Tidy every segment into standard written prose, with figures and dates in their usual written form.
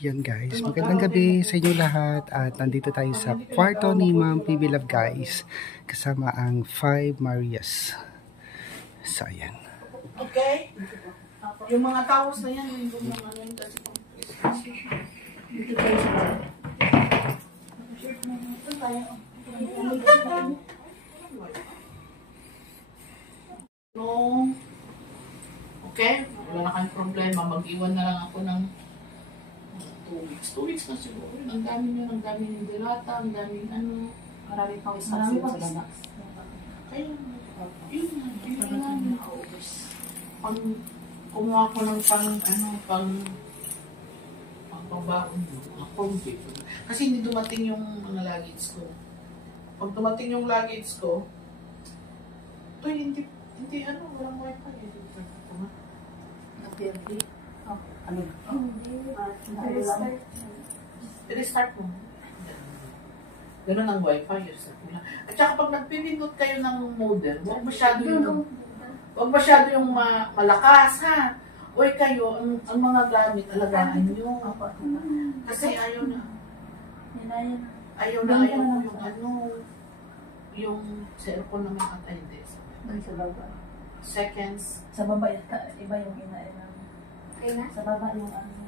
Yan guys, magandang gabi sa inyo lahat at nandito tayo sa kwarto ni Ma'am PB Love guys kasama ang 5 Marias. So ayan. Okay? Yung mga tawos na yan, yung mga ano yung kasi dito tayo sa no. Okay? Wala na kayong problema. Mag-iwan na lang ako ng 2 weeks. 2 weeks na siguro. Ang dami nyo, ang dami ng dilata, ang dami ano. Marami pang istasyon sa labas. Kaya, yun na nakaubos. Pag kumuha ko ng pangbaon mo, COVID. Kasi hindi dumating yung mga luggage ko. Pag dumating yung luggage ko, ito hindi walang wifi. Ano? I-restart mo. Ganun ang wifi. At saka pag nagpipindot kayo ng modem, huwag masyado yung malakas, ha? Uy kayo, ang mga gamit, alagaan nyo. Kasi ayaw na yung cellphone naman at ID. Sa baba. Seconds. Sa baba, iba yung inailan. Sa baba yung ano.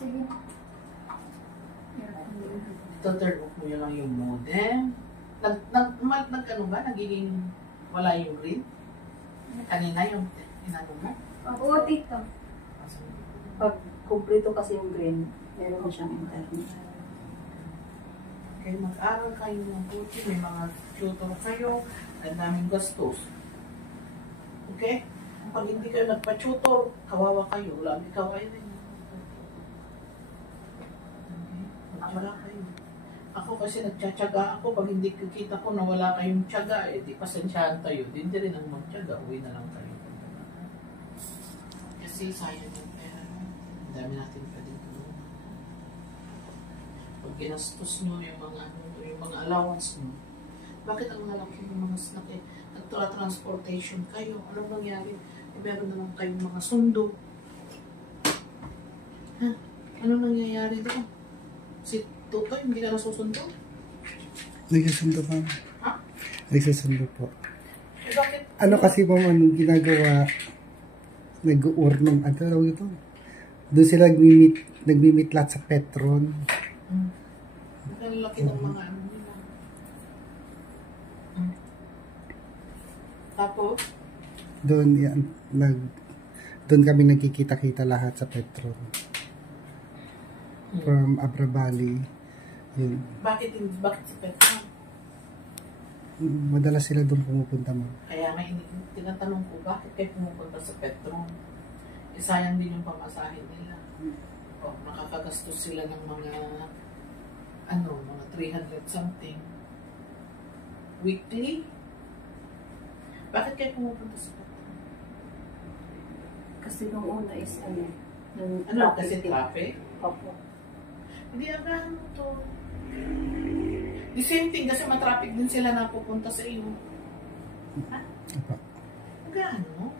Sige. Turn off mo yun lang yung modem. Nagiging wala yung green? Kanina yung inano mo? Oo, dito. Pag kumplito kasi yung green, meron mo siyang internet. Okay, mag-aral kayo ng buti. May mga tutor kayo. Ang daming gastos. Okay? Pag hindi kayo nagpa-tutor, kawawa kayo. Lagi kawawa rin. Wala kayo. Ako kasi nagtsatsaga ako. Pag hindi kikita ko na wala kayong tsaga, di pasensyahan tayo. Hindi rin ang magtsaga. Uwi na lang tayo. Kasi sayang yung pera. Ang dami natin pa dito. Pag ginastos nyo yung mga allowance nyo, bakit ang lalaki ng mga snack nagtra-transportation kayo? Anong nangyari? Meron na lang kayong mga sundo. Ha? Anong nangyayari doon? Si Tutoy, hindi ka nasusundo? Nagsusundo pa. Ha? Nagsusundo po. Bakit? Ano kasi po anong ginagawa? Nag-uurnong, ito? Doon sila nagmi-meet lahat sa Petron. Ang laki ng mga ano nila. Tapos? Doon kami nagkikita-kita lahat sa Petron. From Abra Valley. Yun. Bakit si Petron? Madalas sila doon pumupunta mo. Kaya may tinatanong ko, bakit kayo pumupunta sa Petron? Sayang din yung pamasahin nila. O, nakakagastos sila ng mga 300 something. Weekly? Bakit kayo pumupunta sa Petron? Kasi nung una is Kasi traffic? Opo. Hindi agahan mo to. The same thing, kasi matraffic din sila na pupunta sa iyo. Ha? Agahan mo.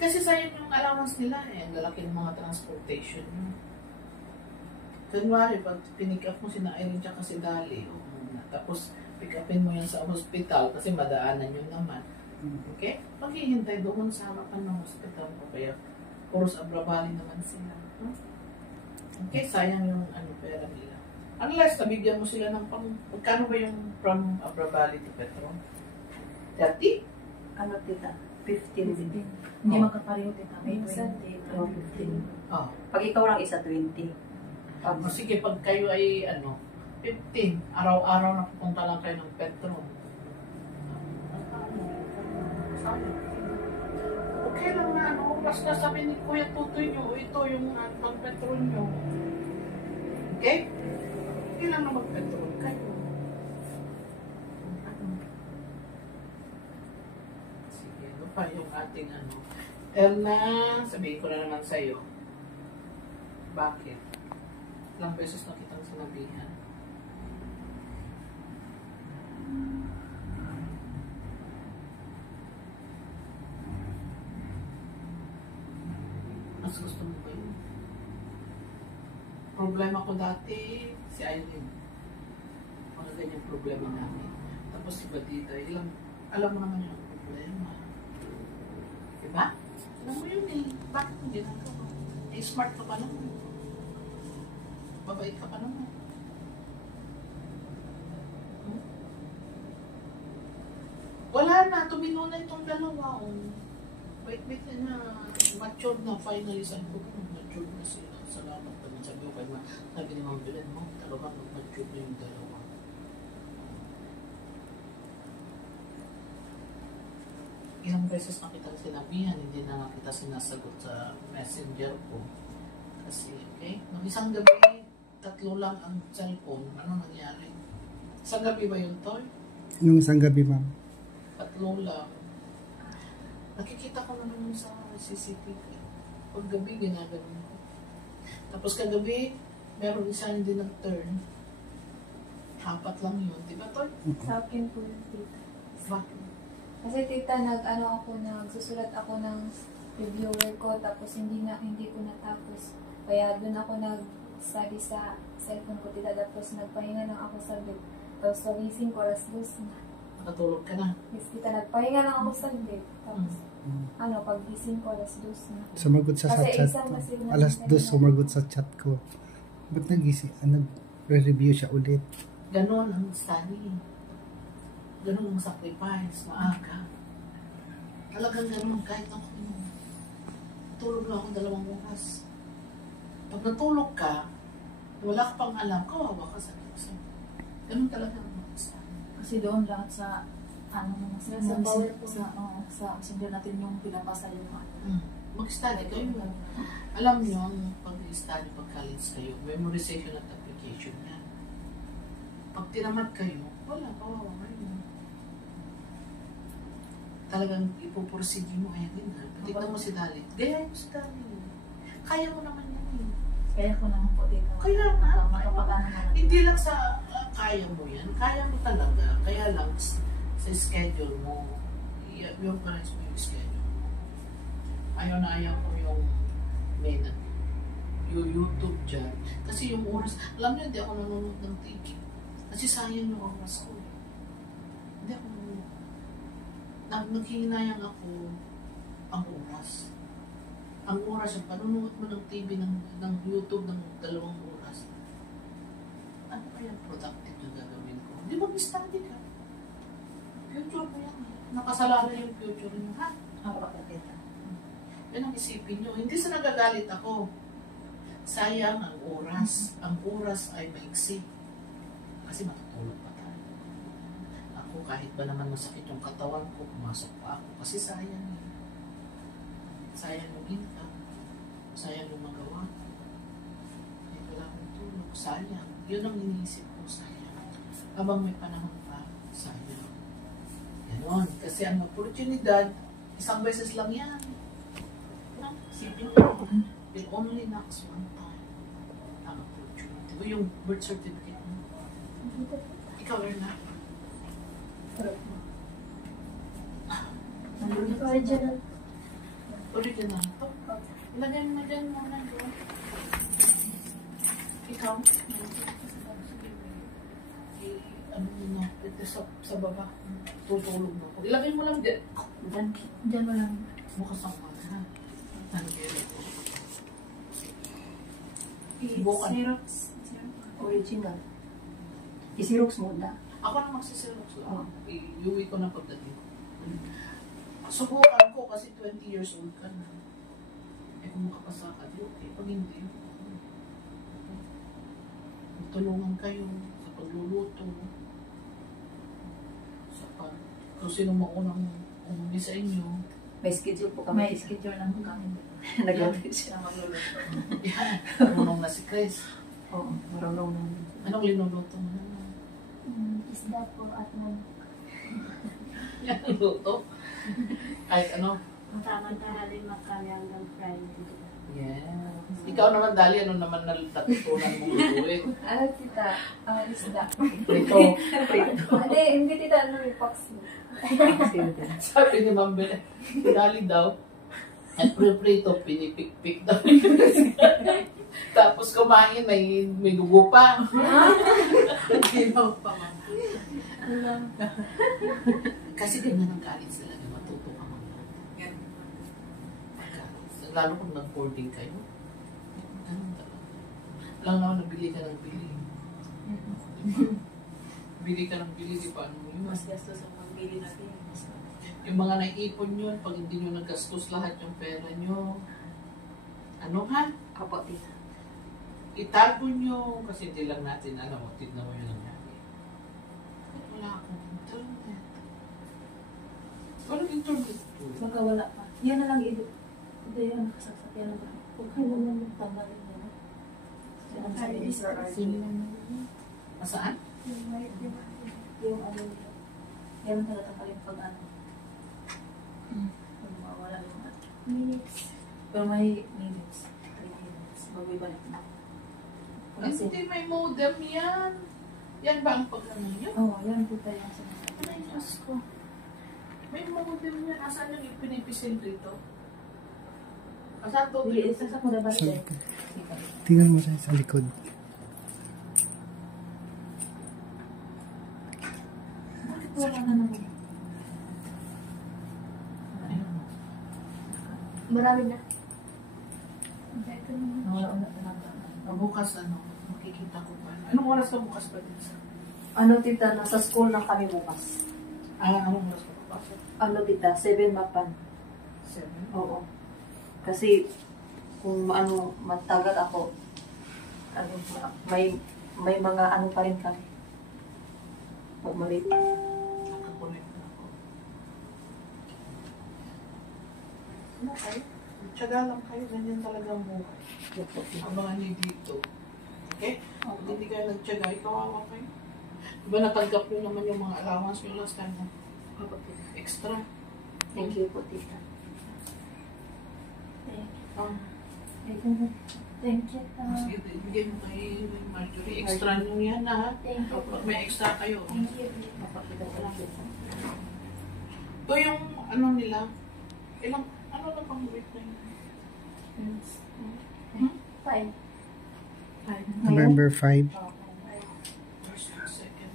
Kasi sayang yung allowance nila ang lalaki ng mga transportation nyo. Kunwari, pag pinick up mo sina Irene tsaka si Dali, tapos pick upin mo yan sa hospital kasi madaanan yun naman. Okay? Maghihintay doon sa harapan ng hospital o kaya Puros Abra Valley naman sila. Okay, sayang yung pera nila. Unless nabigyan mo sila ng magkano ba yung from Abra Valley to Petron? 30? Ano tita? 15. Hindi magkapareho tita. May 20, 15. Oh. Pag ikaw lang isa, 20. Sige, pag kayo ay 15, araw-araw na pupunta lang kayo ng Petron. Okay lang na basta sabi ni Kuya Tutoy nyo, ito yung pag-Petron nyo. Okay? Okay lang na mag-Petron kayo. Sige, ano pa yung ating Elna, sabihin ko na naman sa'yo. Bakit? Ilang beses na kitang sinabihan. Mas gusto mo ba yun? problema ko dati, si Aileen. Mga ganyang problema namin. Tapos si Badita, alam mo naman yung problema. Diba? Alam mo yun eh. Bakit mo ginagawa? Eh, smart ka pa naman. Babait ka pa naman. Wala na, tumino na itong dalawa. Wait na, matured na finally. Sabi ko, matured na sila. Salamat naman. Sabi ko, sabi ni Ma'am Belen, talagang matured na yung dalawa. Ilang beses na kitang sinabihan, hindi na kita sinasagot sa messenger ko. Kasi, okay, nung isang gabi, 3 lang ang cellphone. Ano nangyari? Isang gabi ba yun, Toy? Yung isang gabi, ma'am. 3 lang. Nakikita ko na naman sa CCTV. Pag gabi, ginaganon ko. Tapos kagabi, meron isa hindi nag-turn. 4 lang yun. Di ba, Toy? Sa akin po yung tita. Bakit? Kasi tita, nagsusulat ako ng reviewer ko, tapos hindi ko natapos. Kaya doon ako nag-study sa cellphone ko, tita, tapos nagpahinga lang ako sa bed. Tapos pagising ko, 2:00 na. Nakatulog ka na. Yes, tita, nagpahinga lang ako sa bed. Tapos, paggising ko, 2:00 na. Sumagot siya sa Kasi chat isang ko. masig na 2:00 sumagot sa chat ko. Ba't nag-review siya ulit? Ganon ang study. Ganon ang sacrifice. Maaga. Talagang ganon kahit ako. Tulog lang ako 2 oras. Pag natulog ka, wala ka pang alam, kawawa ka sa puso. Ganon talaga ang study. Kasi doon lahat sa sa messenger natin yung pinapasa yung Mag-study kayo. Alam niyo, pag-study, pag-college kayo, memorization at application yan. Pag tinamad kayo, wala, kawawa kayo. Talagang ipupursige mo, ayan din ha. Tignan mo si Dalit. Gaya mo si Dalit. Kaya mo naman yan eh. Kaya ko naman po dito. Kaya na. Makapagano naman. Hindi lang sa kaya mo yan. Kaya mo talaga. Kaya lang sa schedule mo, yung parents mo yung schedule mo. Ayaw na ayaw ko yung yung YouTube dyan. Kasi yung oras, alam niyo, hindi ako nanonood ng TV. Kasi sayang yung oras ko. Hindi ako nanonood. Naghihinayang ako ang oras. Ang oras, yung panunood mo ng TV, ng YouTube ng 2 oras. Ano kaya productive na gagawin ko? Hindi mag-study ka. Future mo yan. Nakasalala yung future niyo, ha? Napakaganda. Yan ang isipin nyo. Hindi sa nagagalit ako. Sayang ang oras. Ang oras ay maiksi. Kasi matutulog pa tayo. Ako, kahit ba naman masakit yung katawan ko, pumasok pa ako. Kasi sayang yun. Sayang yung income. Sayang yung magawa ko. Kahit wala akong tulog. Sayang. Yun ang iniisip ko. Sayang. Habang may panahon pa, sayang. Ganon. Kasi ang oportunidad, isang beses lang yan. No? Sipin ko. It only knocks one time. Ang opportunity. O yung birth certificate mo. Ikaw, Erna. Original. Original to. Ilagay mo na dyan muna doon. Ikaw. Ano mo na. Ito sa baba. Tutulog na ako. Ilagay mo lang dyan. Diyan mo lang. Bukas ang mga ha. Nangyari ko. Bukan. Xerox. Original. I-Xerox mo na. Ako na magsisirox lang. Oh. Iuwi ko na pagdating ko. Subukan ko kasi 20 years old ka na. Eh kung makapasa ka, di okay. Pag hindi, magtulungan kayo sa pagluluto. Kung sino maunang umumi sa inyo. May schedule po kami. May schedule lang po kami. Nag-audit siya magluluto. Yan. Marunong na si Chris. Oo, marunong na. Anong linuluto mo naman? Isda po at Yan ang luto. Kahit ano. Ang tamang rin makami hanggang Friday. Yeah. Ikaw naman, Dali, ano naman natutunan mong lutuin? Ano tita? Isda. Prito. Hindi tita, Pax. Sabi ni Ma'am Belen, Dali daw. At prito, pinipik-pik daw. Tapos kumain, may dugo pa. Ginaw pa man. Kasi ganyan ang galit sila, di matuto ka man. Lalo kung nag-boarding kayo. Ganun talaga. Lang naman nabili ka ng bili. Bili ka ng bili, di paano mo yun? Mas gastos ang pagbili natin. Yung mga naipon yun, pag hindi nyo naggastos lahat yung pera nyo, ano ha? Opo, tita. Itago nyo, kasi hindi lang natin, tignan mo yun nangyari. Wala akong internet. Walang internet po. Baka wala pa. Yan na lang ito. Ito yung nakasasakyan na ba? Huwag kayo naman yung tambalin niya. Yan ang sabi ni Sir RJ. Masaan? Yung ano nito. Yan ang tagatanggalin pag ano. Kung mawala yung ano. Minutes. Pero may minutes. 3 minutes. Magbibalik na. Kasi, Hindi, may modem yan. Yan ba ang pag-ano nyo? yan po tayo ang sinasabi. Ay, Diyos ko. May modem yan. Asan yung ipinipisil dito? Asan to? Isa sa kuda ba siya? Tingnan mo sa likod. Bakit wala na naman? Marami na. Nawala na talaga. Bukas makikita ko pa. Anong oras ka bukas pa din sa? Ano tita, nasa school na kami bukas. Anong oras ka papasok? Ano tita, 7 mapan. 7? Oo. Kasi kung ano, matagal ako, ano, may mga ano pa rin kami. Pag maliit. Nakakonect na ako. Ano kayo? Tiyaga lang kayo. Ganyan talaga ang buhay. Abangan niyo dito. Okay? Kung hindi kayo nagtiyaga, kawawa kayo. Diba natanggap nyo naman yung mga allowance nyo last time? Extra. Thank you po, tita. Thank you. Sige, bigyan mo kay Marjorie. Extra nyo yan ha. Thank you. Pag may extra kayo. Thank you. Mapakita ko lang tita. Ito yung ano nila. Ilang, ano na pang week na yun? Fine. November 5. First and second.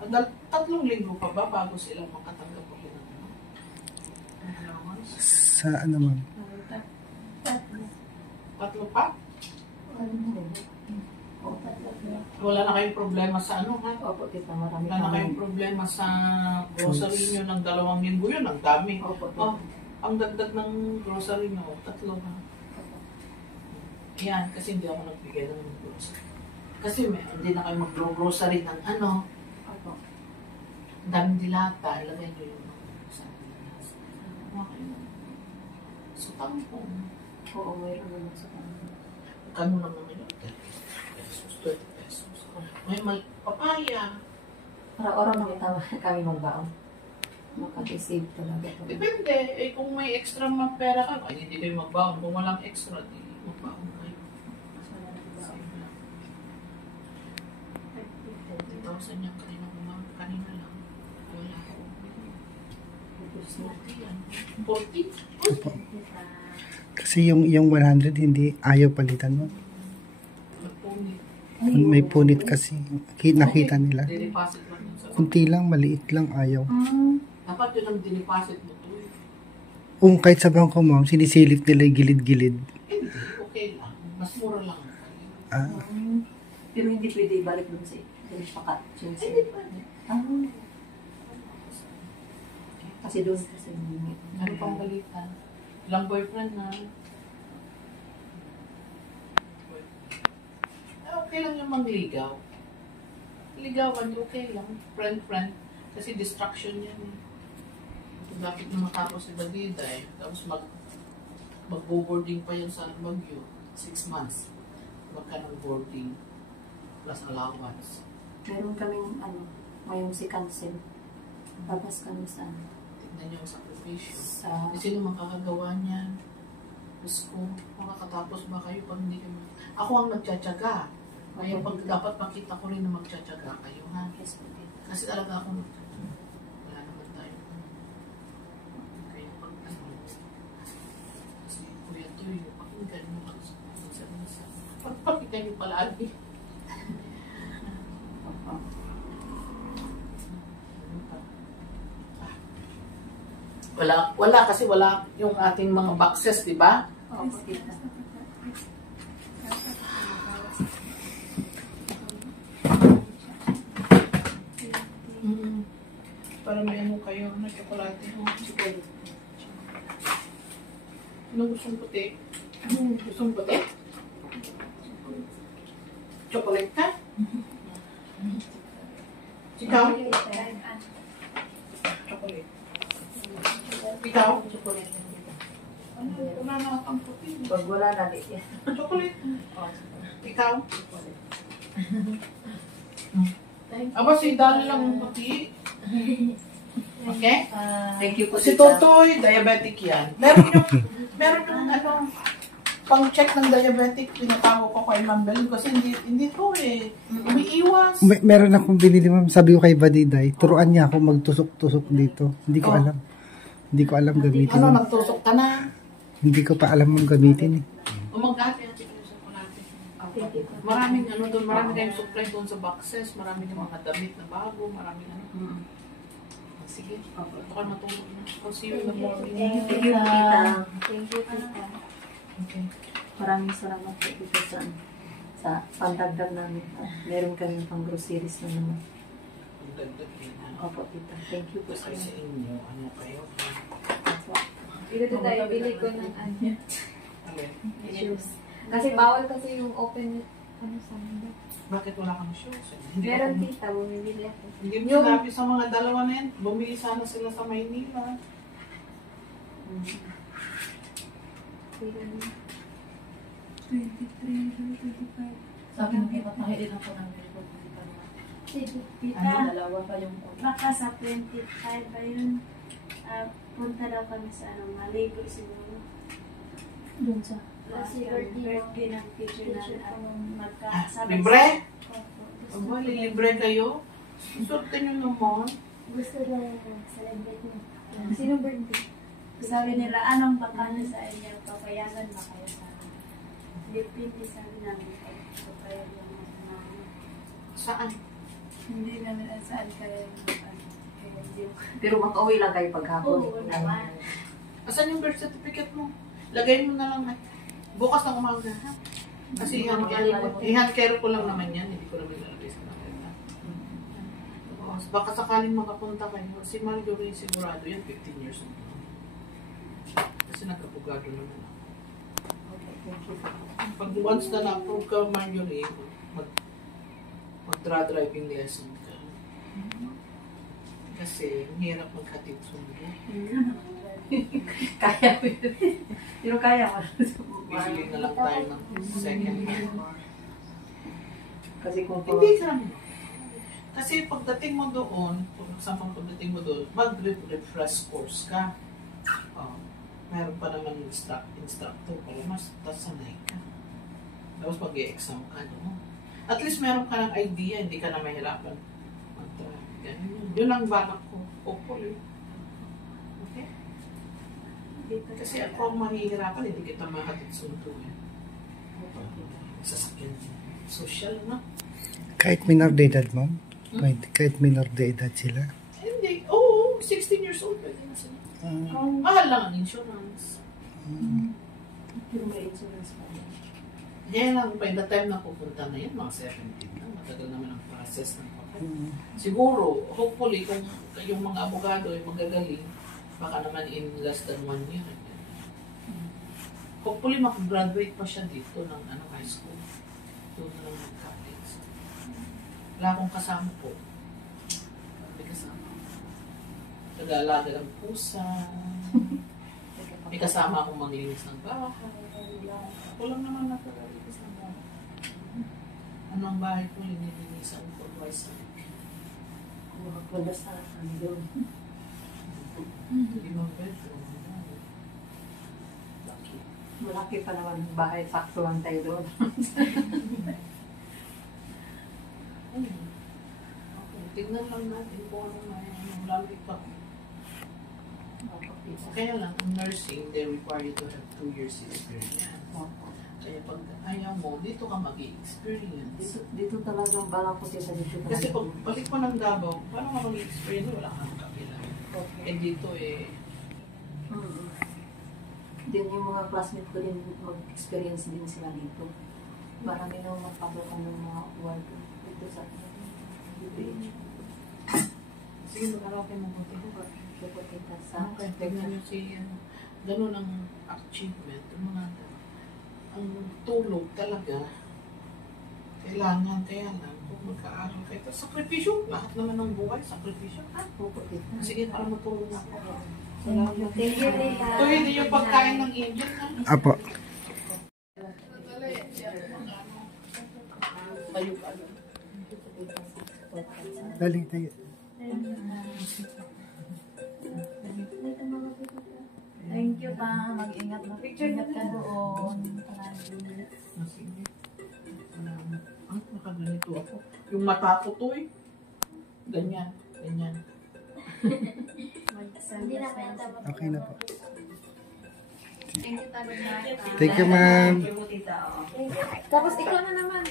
3 linggo pa ba bago silang makatanggap ko ng allowance? Sa ano ma'am? 3 pa? Wala na kayong problema sa ano ha? Opo, tita, marami Wala na kayong problema sa grocery nyo ng 2 linggo yun. Ang dami. Opo, tita. Oh, ang dagdag ng grocery nyo, 3 ha. Yan, kasi hindi ako nagbigay ng grocery. Kasi hindi na kayo mag-grocery ng ano. Opo. Ang daming dilata. Ilagay nyo yung sabi nila. Okay. So, tampong. Oo, mayroon naman sa kanila. Kano lang naman yun? 10 pesos, 20 pesos. May papaya. Araw-araw nakita kami magbaon. Makakisave talaga. Depende. Eh, kung may extra pera ka, ay hindi kayo magbaon. Kung walang extra, di magbaon kayo. Mas malaki ba? 20,000 yan kanina lang. Wala ko. 40 yan. 40? Kasi yung 100 hindi ayaw palitan mo. Nagpunit. May punit kasi. Nakita nila. Dinipasit lang yun sa Kunti lang, maliit lang, ayaw. Dapat yun ang dinipasit mo to. Kahit sa bangko ma'am, sinisilip nila yung gilid-gilid. Hindi, okay lang. Mas mura lang. Ah, Pero hindi pwede ibalik dun sa pakat. Hindi pa. Kasi doon kasi Ano pang balita? Ilang boyfriend na? Okay lang yung mangligaw. Ligawan, okay lang. Friend. Kasi distraction yan eh. Bakit na matapos si Badida eh. Tapos mag-boarding pa yan sa Baguio. 6 months. Magka ng boarding. Plus allowance. meron kaming ngayong si cancel. Babas kami sa Tignan niyo ang sakripisyo. sa Sino makakagawa niyan? Diyos ko, makakatapos ba kayo pag hindi kayo? Ako ang nagtsatsaga. Kaya pag dapat makita ko rin na magtsatsaga kayo, ha? yes, okay. Kasi talaga ako nagtsatsaga. Wala naman tayo. Kaya pag Pakita niyo palagi. Wala kasi wala yung ating mga boxes, di ba? Opo, tita. Para may ano kayo, na chocolate. Ano gustong puti? Gustong puti? Chocolate ka? Ikaw? Chocolate. Ikaw? Chocolate lang dito. Ano? Wala na akong puti. Pag wala na, di yan. Chocolate. Oh, Ikaw? chocolate. Aba, si Dali lang ang puti. Okay? Thank you po, Si tita. Totoy, diabetic yan. Meron yung ano, pang-check ng diabetic, pinatago ko kay Ma'am Belen kasi hindi to eh. Umiiwas. Meron akong binili, ma'am. Sabi ko kay Badiday, turuan niya ako magtusok-tusok dito. Hindi ko alam. Hindi ko alam gamitin. Ano, nagtusok ka na? Hindi ko pa alam ang gamitin eh. Umagkati ang chicken sa kulate. Thank you po. Maraming ano doon, maraming kayong supply doon sa boxes, maraming yung mga damit na bago, maraming ano. Sige, baka matulog na. I'll see you in the morning. Thank you, tita. Thank you, tita. Okay. Maraming salamat po dito sa pandagdag namin. Meron kami pang groceries na naman. Ang dagdag yun, ha? Opo, tita. Thank you po Kasi sa sa inyo, ano kayo? Dito tayo, bili ko ng ano. Alin? Shoes. Kasi bawal kasi yung open, ano sa mga. Bakit wala kang shoes? Hindi Meron ko- tita, bumibili ako. Hindi mo sinabi sa mga dalawa na yan, bumili sana sila sa Maynila. Sabi mo kayo, matahilin ako ng bilbo. Tita, Dalawa pa yung baka sa 25 ba yun? Punta daw kami sa maligo siguro. doon sa Kasi birthday ng teacher namin at magkasabay. Libre? Opo. Aba, libre kayo? Isorte nyo naman. Gusto lang celebrate mo. Sino birthday? Sabi nila, anong bakante sa inyo? Papayagan ba kayo sa amin? Depende sabi namin kung papayagan lang namin. Saan? Hindi namin alam saan kayo kaya Pero makauwi lang kayo paghapon. Oo naman. Asan yung birth certificate mo? Lagay mo na lang. Bukas ng umaga, ha? Kasi i-hand care ko lang naman yan. Hindi ko naman ilalagay sa maleta. Baka sakaling makapunta kayo. Si Marjorie sigurado yan, 15 years old. Kasi nagkapugado naman ako. Okay, thank you. Pag once na na-approve ka, Marjorie, mag-driving lesson ka. Kasi ang hirap maghatid sundo. Kaya mo yun. Pero kaya mo. Bibili na lang tayo ng second hand. Kasi kung Hindi ka. Kasi pagdating mo doon, pagdating mo doon, mag-refresh course ka. Meron pa naman instructor pala, mas sanay ka. Tapos mag-i-exam ka, no? At least meron ka ng idea, hindi ka na mahirapan mag-try. Ganun yun. Yun ang balak ko. Hopefully. Okay? Kasi ako ang mahihirapan, hindi kita mahatid suntuin. Sasakyan. Social, no? Kahit minor de edad, ma'am. Kahit minor de edad sila. Hindi. Oo, 16 years old pwede na sila. Mahal lang ang insurance. Pero may insurance pa. Yan lang, by the time na pupunta na yan, mga 17 na, matagal naman ang process ng papel. Siguro, hopefully, kung yung mga abogado ay magagaling, baka naman in less than 1 year. Hopefully, makagraduate pa siya dito ng high school. Doon na lang mag-college. Wala akong kasama po. May kasama. Nag-aalaga ng pusa. May kasama akong maglinis ng bahay. Ako lang naman nakakalinis ng bahay. Ano ang bahay ko, linilinisan ko twice a week. Kung magpunta sa amin doon. 5 bedroom. Lucky. Malaki pa naman yung bahay. Sakto lang tayo doon. Okay, tingnan lang natin kung ano na yung lamig pa. Kaya lang, ang nursing, they require you to have 2 years experience. Kaya Kaya pag ayaw mo, dito ka mag-i-experience. Dito talagang bala ko tita dito talaga. Kasi pag balik mo ng Davao, paano ka mag-i-experience? Wala kang kapila. Okay. Eh dito eh, Din yung mga classmate ko din mag-experience din sila dito. Marami na magpapalokan ng mga work dito sa UPH. sige mag-araw kayo mabuti. Dito tita sa Okay, tignan nyo si, ganun ang achievement. Yung mga, ang tulog talaga, kailangan, kaya lang, kung magka-aral kayo. Tapos sakripisyo, lahat naman ng buhay, sakripisyo. Opo tita. Sige, para matulong ako. Salamat. Thank you, Tita. Ito hindi yung pagkain ng Indian. Ha? Apo. Tayo ka. Dali, tayo. Thank you pa. Mag-ingat na. Ingat ka doon. Sige. Ang nakaganito ako. Yung mata ko to eh. Ganyan, ganyan. Hindi na kaya dapat. Okay na po. Thank you, Tita. Thank you, ma'am. Thank you, tita. Tapos ikaw na naman.